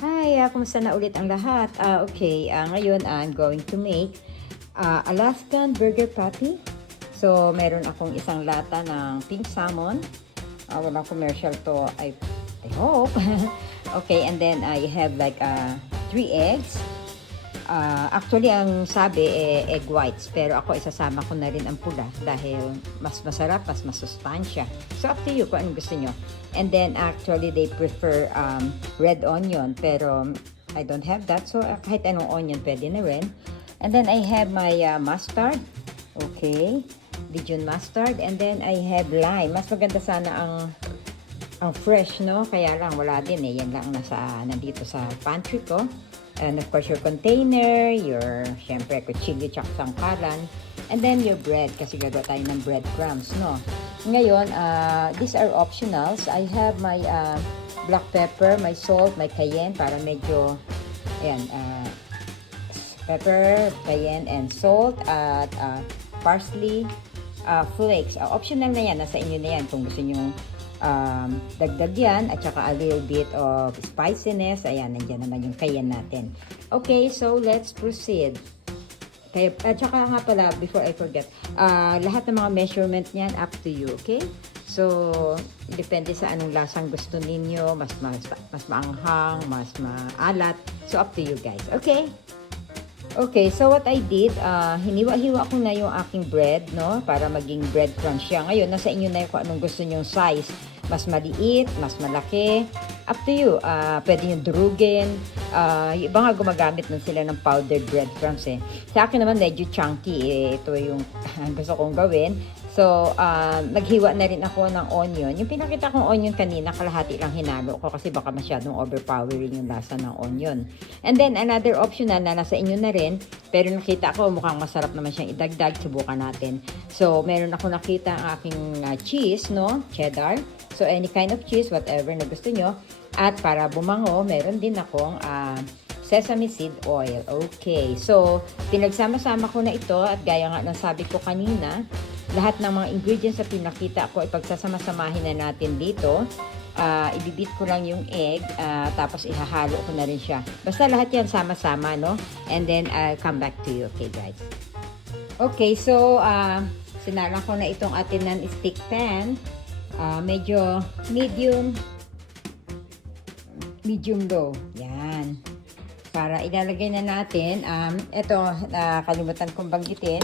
Hi, kumusta na ulit ang lahat? Ngayon I'm going to make Alaskan burger patty. So, meron akong isang lata ng pink salmon. Walang commercial to, I hope. Okay, and then I have like 3 eggs. Actually, ang sabi egg whites, pero ako isasama ko na rin ang pula dahil mas masarap, mas masustansya. So, up to you kung anong gusto nyo. And then, actually, they prefer red onion, pero I don't have that. So, kahit anong onion, pwede na rin. And then, I have my mustard. Okay. Dijon mustard. And then, I have lime. Mas maganda sana ang fresh, no? Kaya lang, wala din eh. Yan lang nandito sa pantry ko. And of course, your container, syempre, kuchili, tsaka sangkalan. And then, your bread, kasi gagawa tayo ng breadcrumbs, no? Ngayon, these are optionals. I have my black pepper, my salt, my cayenne, para medyo, ayan, pepper, cayenne, and salt, at parsley flakes. Optional na yan, nasa inyo na yan kung gusto nyo dagdag yan, at saka a little bit of spiciness. Ayan, nandiyan naman yung cayenne natin. Okay, so let's proceed. At saka nga pala, before I forget, lahat ng mga measurement niyan up to you, okay? So, depende sa anong lasang gusto ninyo, mas maanghang, mas maalat. So, up to you guys, okay? Okay, so what I did, hiniwa-hiwa ko na yung aking bread, no? Para maging bread crunch siya. Ngayon, nasa inyo na yung kung anong gusto nyong size. Mas maliit, mas malaki. Up to you. Pwede yung durugin. Yung iba nga gumagamit na sila ng powdered breadcrumbs eh. Sa akin naman medyo chunky eh. Ito yung gusto kong gawin. So, naghiwa na rin ako ng onion. Yung pinakita kong onion kanina, kalahati lang hinalo ko kasi baka masyadong overpowering yung lasa ng onion. And then, another optional na nasa inyo na rin, pero nakita ko mukhang masarap naman siyang idagdag. Subukan natin. So, meron ako nakita ang aking cheese, no? Cheddar. So, any kind of cheese, whatever na gusto nyo. At para bumango, meron din akong sesame seed oil. Okay. So, pinagsama-sama ko na ito at gaya nga ng sabi ko kanina, lahat ng mga ingredients na pinakita ko, ipagsasama-samahin na natin dito. Ibibit ko lang yung egg, tapos ihahalo ko na rin siya. Basta lahat yan sama-sama, no? And then, I'll come back to you. Okay, guys. Okay, so, sinalang ko na itong atin non-stick pan. Medyo medium low. Yan. Para ilalagay na natin, ito, kalimutan kong banggitin,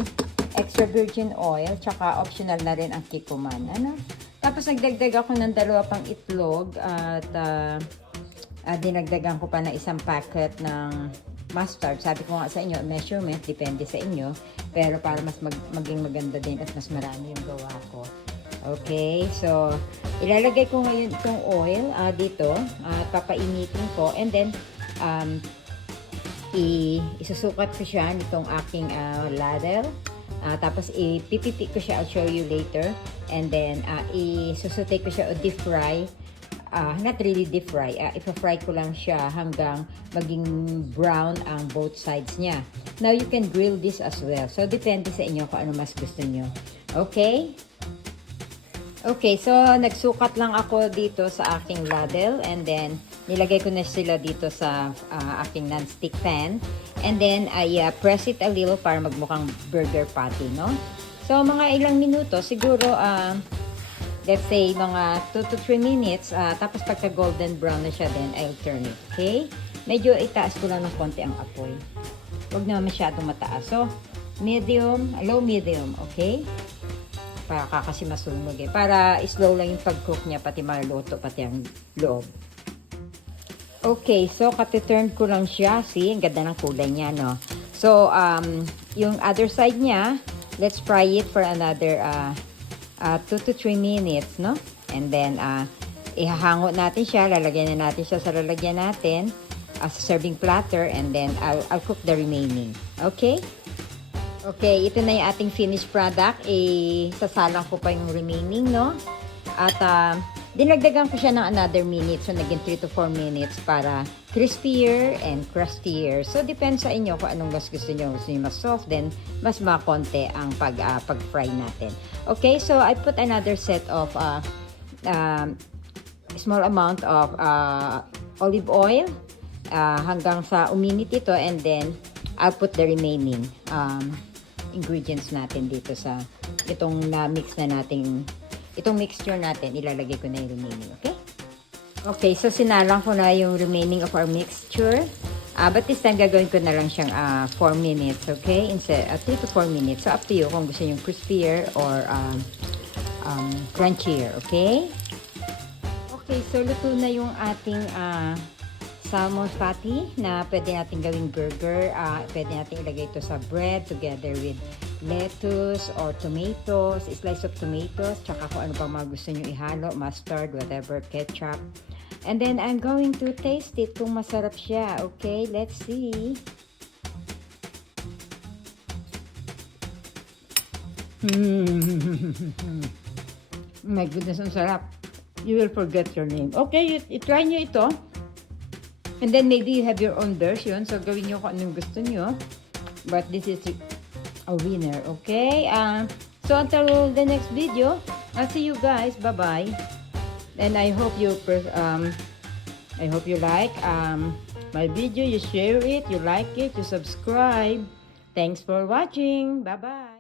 extra virgin oil, tsaka optional na rin ang kikuman. Ano? Tapos nagdagdag ako ng 2 pang itlog at dinagdagan ko pa na 1 packet ng mustard. Sabi ko nga sa inyo, measurement, depende sa inyo. Pero para mas maging maganda din at mas marami yung gawa ko. Okay, so ilalagay ko ngayon itong oil dito at papainitin ko, and then isusukat ko siya nitong aking ladle. Tapos ipipitik ko siya, I'll show you later. And then isusute ko siya o deep fry. Not really deep fry. Ipa-fry ko lang siya hanggang maging brown ang both sides niya. Now you can grill this as well. So depende sa inyo kung ano mas gusto niyo. Okay? Okay, so nagsukat lang ako dito sa aking ladle, and then nilagay ko na sila dito sa aking non-stick pan, and then I press it a little para magmukhang burger patty, no? So mga ilang minuto, siguro let's say mga 2 to 3 minutes, tapos pagka golden brown na siya, then I'll turn it, okay? Medyo itaas ko lang ng konti ang apoy. Huwag na masyadong mataas. So, low medium, okay? Para kasi masunog eh. Para slow lang yung pag-cook niya, pati maluto, pati ang loob. Okay, so kati-turn ko lang siya. See, ang ganda ng kulay niya, no? So, yung other side niya, let's fry it for another 2 to 3 minutes, no? And then, ihahango natin siya, lalagyan na natin siya sa lalagyan natin, sa serving platter, and then I'll cook the remaining. Okay? Okay, ito na yung ating finished product. Sasalang ko pa yung remaining, no? At dinagdagan ko siya ng another minute. So, naging 3 to 4 minutes para crispier and crustier. So, depends sa inyo kung anong mas gusto nyo. Gusto nyo mas soft, then mas makonte ang pag-fry natin. Okay, so I put another set of small amount of olive oil. hanggang sa uminit ito, and then I'll put the remaining ingredients natin dito sa itong na-mix na nating, itong mixture natin, ilalagay ko na yung remaining, okay? Okay, so sinalang ko na yung remaining of our mixture. But this time, gagawin ko na lang siyang 4 minutes, okay? Instead, 3 to 4 minutes. So, up to you kung gusto nyo crispier or crunchier, okay? Okay, so luto na yung ating salmon patty na pwede natin gawing burger. Pwede natin ilagay ito sa bread together with lettuce or tomatoes, slice of tomatoes, tsaka kung ano pa mga gusto nyo ihalo, mustard, whatever, ketchup. And then, I'm going to taste it kung masarap siya. Okay, let's see. My goodness, ang sarap. You will forget your name. Okay, try nyo ito. And then, maybe you have your own version. So, gawin nyo kung anong gusto nyo. But this is a winner, okay? So, until the next video, I'll see you guys. Bye-bye. And I hope you like my video, you share it, you like it, you subscribe. Thanks for watching. Bye-bye.